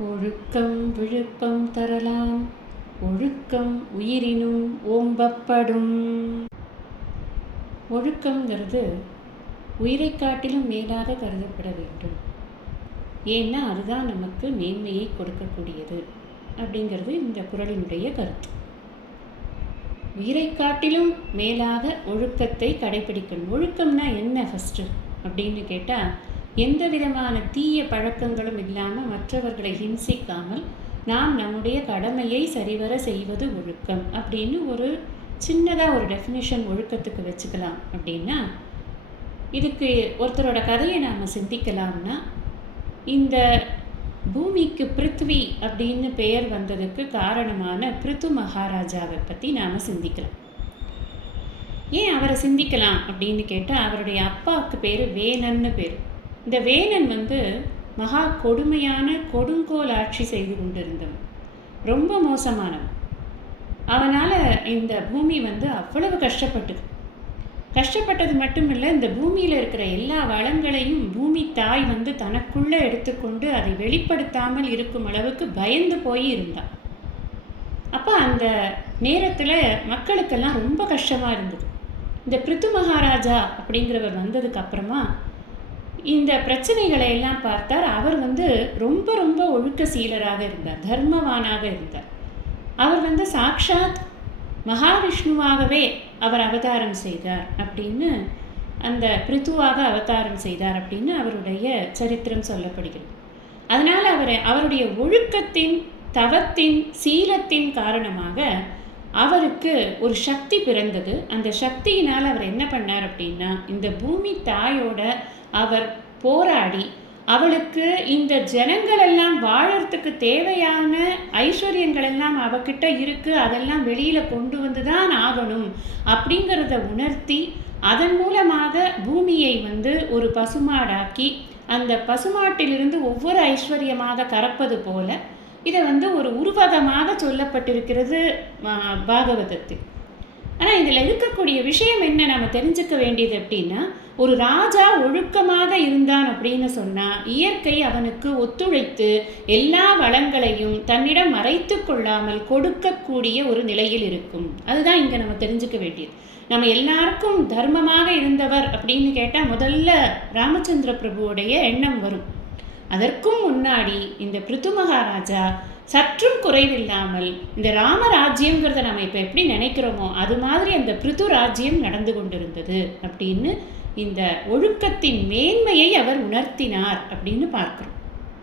ஒழுக்கம் விழுப்பம் தரலாம், ஒழுக்கம் உயிரினும் ஓம்பப்படும். ஒழுக்கங்கிறது உயிரை காட்டிலும் மேலாக கருதப்பட வேண்டும். ஏன்னா அதுதான் நமக்கு மேன்மையை கொடுக்கக்கூடியது அப்படிங்கிறது இந்த குறளினுடைய கருத்து. உயிரை காட்டிலும் மேலாக ஒழுக்கத்தை கடைபிடிக்கணும். ஒழுக்கம்னா என்ன ஃபஸ்ட்டு அப்படின்னு கேட்டால், எந்த விதமான தீய பழக்கங்களும் இல்லாமல் மற்றவர்களை ஹிம்சிக்காமல் நாம் நம்முடைய கடமையை சரிவர செய்வது ஒழுக்கம் அப்படின்னு ஒரு சின்னதாக ஒரு டெஃபினிஷன் ஒழுக்கத்துக்கு வச்சுக்கலாம். அப்படின்னா இதுக்கு ஒருத்தரோட கதையை நாம் சிந்திக்கலாம்னா, இந்த பூமிக்கு பிருத்வி அப்படின்னு பெயர் வந்ததுக்கு காரணமான பிருத்து மகாராஜாவை பற்றி நாம் சிந்திக்கலாம். ஏன் அவரை சிந்திக்கலாம் அப்படின்னு கேட்டால், அவருடைய அப்பாவுக்கு பேர் வேணன்னு பேர். இந்த வேணன் மகா கொடுமையான கொடுங்கோல் ஆட்சி செய்து கொண்டிருந்தவன், ரொம்ப மோசமானவன். அவனால் இந்த பூமி அவ்வளவு கஷ்டப்பட்டது மட்டும் இல்லை, இந்த பூமியில் இருக்கிற எல்லா வளங்களையும் பூமி தாய் தனக்குள்ளே எடுத்துக்கொண்டு அதை வெளிப்படுத்தாமல் இருக்கும் அளவுக்கு பயந்து போய் இருந்தான். அப்போ அந்த நேரத்தில் மக்களுக்கெல்லாம் ரொம்ப கஷ்டமாக இருந்தது. இந்த பிருத்து மகாராஜா அப்படிங்கிறவர் வந்ததுக்கு அப்புறமா இந்த பிரச்சனைகளை எல்லாம் பார்த்தார். அவர் ரொம்ப ரொம்ப ஒழுக்க சீலராக இருந்தார், தர்மவானாக இருந்தார். அவர் சாக்ஷாத் மகாவிஷ்ணுவாகவே அவர் அவதாரம் செய்தார் அப்படின்னு, அந்த பிருத்துவாக அவதாரம் செய்தார் அப்படின்னு அவருடைய சரித்திரம் சொல்லப்படுகிறது. அதனால் அவருடைய ஒழுக்கத்தின், தவத்தின், சீலத்தின் காரணமாக அவருக்கு ஒரு சக்தி பிறந்தது. அந்த சக்தியினால் அவர் என்ன பண்ணார் அப்படின்னா, இந்த பூமி தாயோட அவர் போராடி அவளுக்கு இந்த ஜனங்களெல்லாம் வாழறதுக்கு தேவையான ஐஸ்வர்யங்கள் எல்லாம் அவகிட்ட இருக்குது, அதெல்லாம் வெளியில் கொண்டு வந்து தான் ஆகணும் அப்படிங்கிறத உணர்த்தி, அதன் மூலமாக பூமியை ஒரு பசுமாடாக்கி, அந்த பசுமாட்டிலிருந்து ஒவ்வொரு ஐஸ்வர்யமாக கறப்பது போல இதை ஒரு உருவகமாக சொல்லப்பட்டிருக்கிறது பாகவதத்தில். ஆனால் இதில் இருக்கக்கூடிய விஷயம் என்ன நம்ம தெரிஞ்சுக்க வேண்டியது அப்படின்னா, ஒரு ராஜா ஒழுக்கமாக இருந்தான் அப்படின்னு சொன்னால் இயற்கை அவனுக்கு ஒத்துழைத்து எல்லா வளங்களையும் தன்னிடம் மறைத்து கொள்ளாமல் கொடுக்கக்கூடிய ஒரு நிலையில் இருக்கும். அதுதான் இங்கே நம்ம தெரிஞ்சுக்க வேண்டியது. நம்ம எல்லாருக்கும் தர்மமாக இருந்தவர் அப்படின்னு கேட்டால் முதல்ல ராமச்சந்திர பிரபுவோடைய எண்ணம் வரும். அதற்கும் முன்னாடி இந்த பிருத்து மகாராஜா சற்றும் குறைவில்லாமல் இந்த ராமராஜ்யங்கிறத நம்ம இப்போ எப்படி நினைக்கிறோமோ அது மாதிரி அந்த பிருத்து ராஜ்யம் நடந்து கொண்டிருந்தது அப்படின்னு இந்த ஒழுக்கத்தின் மேன்மையை அவர் உணர்த்தினார் அப்படின்னு பார்க்கிறோம்.